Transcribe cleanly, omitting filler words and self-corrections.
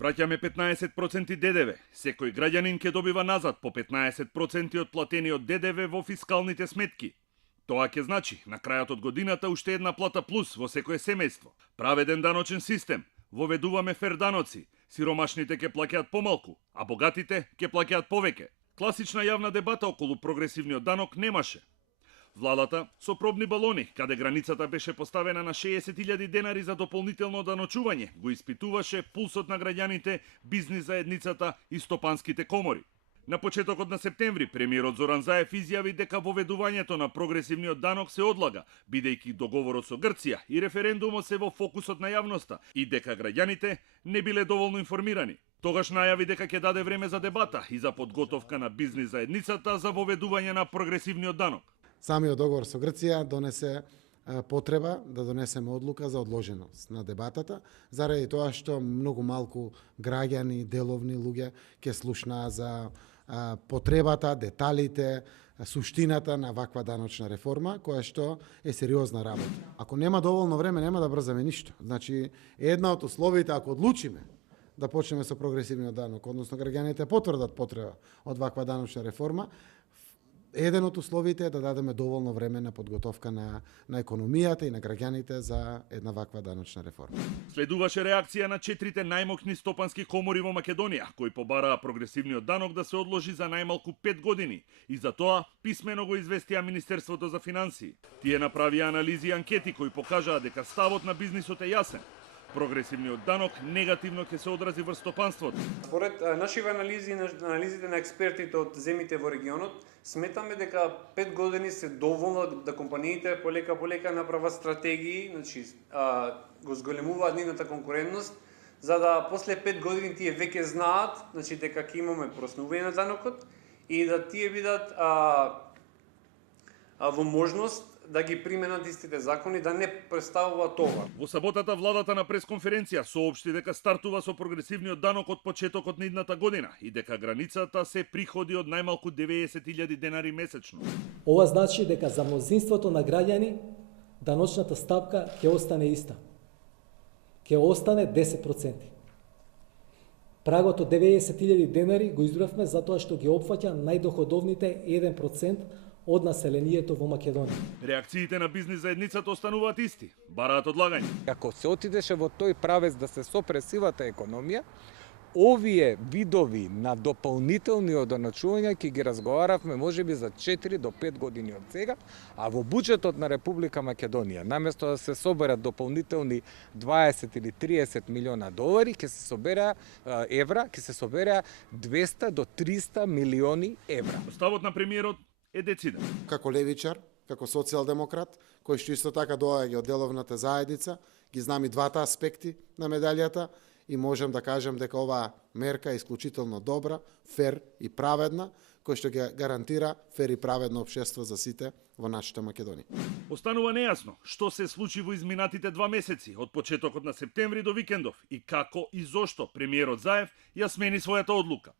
Враќаме 15% ДДВ. Секој граѓанин ќе добива назад по 15% од платениот ДДВ во фискалните сметки. Тоа ќе значи на крајот од годината уште една плата плюс во секое семејство. Праведен даночен систем. Воведуваме фер даноци. Сиромашните ќе плаќаат помалку, а богатите ќе плаќаат повеќе. Класична јавна дебата околу прогресивниот данок немаше. Владата со пробни балони, каде границата беше поставена на 60.000 денари за дополнително даночување, го испитуваше пулсот на граѓаните, бизнис заедницата и стопанските комори. На почетокот на септември, премиерот Зоран Заев изјави дека воведувањето на прогресивниот данок се одлага, бидејќи договорот со Грција и референдумот се во фокусот на јавноста и дека граѓаните не биле доволно информирани. Тогаш најави дека ќе даде време за дебата и за подготовка на бизнис заедницата за воведување на прогресивниот данок. Самиот договор со Грција донесе потреба да донесеме одлука за одложеност на дебатата, заради тоа што многу малку граѓани, деловни луѓе ќе слушнаа за потребата, деталите, суштината на ваква даночна реформа, која што е сериозна работа. Ако нема доволно време, нема да брзаме ништо. Значи, една од условите, ако одлучиме да почнеме со прогресивниот данок, односно граѓаните потврдат потреба од ваква даночна реформа, еден од условите е да дадеме доволно време на подготовка на економијата и на граѓаните за една ваква даночна реформа. Следуваше реакција на 4 најмокни стопански комори во Македонија, кои побараа прогресивниот данок да се одложи за најмалку 5 години и за тоа писмено го известија Министерството за финансии. Тие направија анализи и анкети кои покажаа дека ставот на бизнисот е јасен. Прогресивниот данок негативно ќе се одрази врз стопанството. Според нашите анализи, анализите на експертите од земите во регионот, сметаме дека 5 години се доволно да компаниите полека направат стратегии, значи го зголемуваат нивната конкурентност, за да после 5 години тие веќе знаат, значи дека ќе имаме проснување на данокот и да тие бидат во можност да ги применат истите закони, да не представува това. Во саботата владата на пресконференција соопшти дека стартува со прогресивниот данок од почетокот на идната година и дека границата се приходи од најмалку 90.000 денари месечно. Ова значи дека за мнозинството на граѓани даночната стапка ќе остане иста. Ќе остане 10%. Прагот од 90.000 денари го избравме затоа што ги опфаќа најдоходовните 1% од населението во Македонија. Реакциите на бизнис заедницата остануваат исти, бараат одлагање. Ако се отидеше во тој правец да се сопре сивата економија, овие видови на дополнителни одоначувања ќе ги разговаравме можеби за 4 до 5 години од сега, а во буџетот на Република Македонија, наместо да се соберат дополнителни 20 или 30 милиона долари, ќе се собера евра, ќе се собера 200 до 300 милиони евра. Ставот на премиерот е дециден. Како левичар, како социјалдемократ, кој што исто така доаѓа од деловната заедница, ги знам и двата аспекти на медалјата и можам да кажам дека оваа мерка е исклучително добра, фер и праведна, кој што ги гарантира фер и праведно општество за сите во нашата Македонија. Останува нејасно што се случи во изминатите 2 месеци, од почетокот на септември до викендов, и како и зошто премиерот Заев ја смени својата одлука.